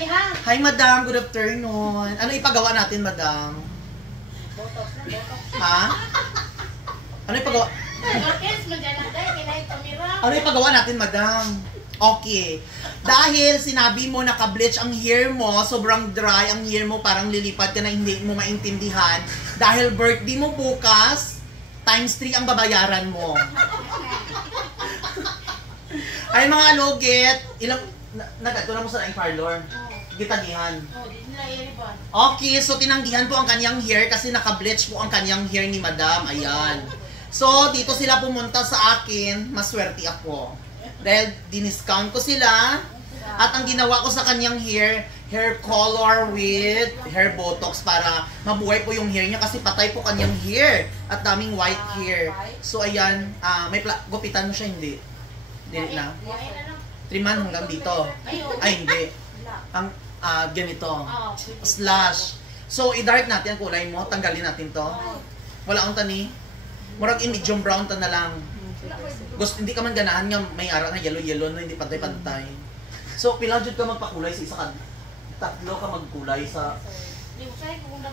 Hi, madam. Good afternoon. Ano ipagawa natin, madam? Botox na, botox. Ha? Ano ipagawa? Ano ipagawa natin, madam? Okay. Dahil sinabi mo naka-bleach ang hair mo, sobrang dry ang hair mo, parang lilipat ka na hindi mo maintindihan. Dahil birthday mo bukas, times 3 ang babayaran mo. Ay mga alugit, ilang nagkatulang mo sa daing parlor? Gitagihan. Okay, so tinanggihan po ang kanyang hair kasi naka-bleach po ang kanyang hair ni madam. Ayan. So, dito sila pumunta sa akin, maswerte ako. Dahil diniscount ko sila at ang ginawa ko sa kanyang hair color with hair botox para mabuhay po yung hair niya kasi patay po kanyang hair at daming white hair. So, ayan, may gupitan mo siya, hindi? Hindi na? 3 man hanggang dito. Ay, hindi. Ang ganito. Slash. So, i-dark natin ang kulay mo. Tanggalin natin to. Wala akong tani. Murag in medium brown ta na lang. Gusto, hindi ka man ganahan nga may ara na yellow no, hindi pantay-pantay. So, pila jud ka magpakulay sa isa ka. Tatlo ka magkulay sa...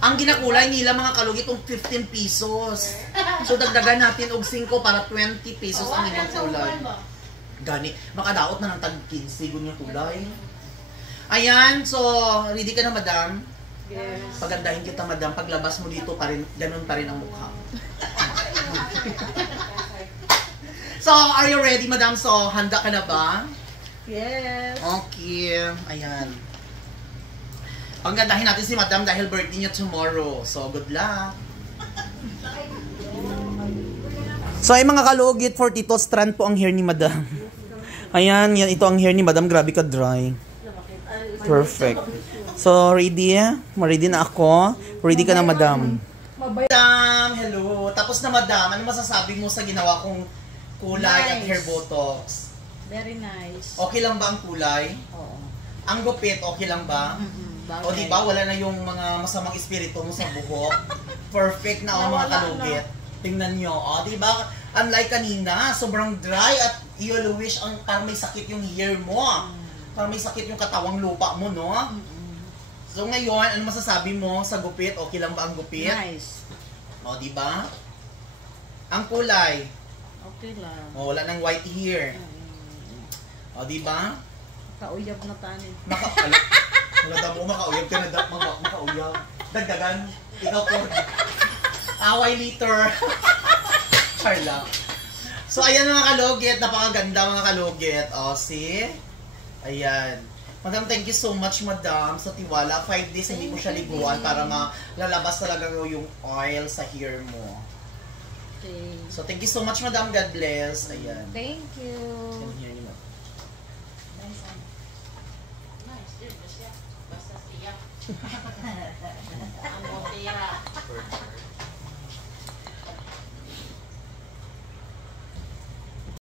Ang ginakulay nila mga kalugit ang 15 pesos. So, dagdagan natin og 5 para 20 pesos ang inyong kulay. Gani, makadaot na ng tag 15 gun yung kulay. Ayan, so, ready ka na, madam? Yes. Pagandahin kita, madam. Paglabas mo dito, pa rin, ganun pa rin ang mukha. So, are you ready, madam? So, handa ka na ba? Yes. Okay. Ayan. Pagandahin natin si madam dahil birthday niya tomorrow. So, good luck. So, ay mga kalugit, 42 strand po ang hair ni madam. Ayan, yan, ito ang hair ni madam. Grabe ka dry. Perfect. So, ready? Ready na ako. Ready ka na, madam. Madam, hello. Tapos na, madam. Ano masasabi mo sa ginawa kong kulay at hair botox? Very nice. Okay lang ba ang kulay? Oo. Ang gupit, okay lang ba? O diba, wala na yung mga masamang espiritu mo sa buhok. Perfect na ang mga kalugit. Tingnan nyo. O, diba? Unlike kanina, sobrang dry at yellowish ang parang may sakit yung hair mo. Parang may sakit yung katawang lupa mo, no? So ngayon, ano masasabi mo sa gupit? Okay lang ba ang gupit? Nice. O, diba? Ang kulay. Okay lang. O, wala nang white hair. O, diba? Kauyab na tanin. Wala mo, makauyab ka na, makauyab. Dagdagan, ikaw po. Away liter. Charla. So, ayan mga kalugit. Napakaganda mga kalugit. O, see? Ayan. Madam, thank you so much, madam, sa tiwala. 5 days hindi mo siya liguan para malalabas talaga yung oil sa hair mo. Okay. So, thank you so much, madam. God bless. Ayan. Thank you. Yung hair niyo. Nice. Nice. Basta siya.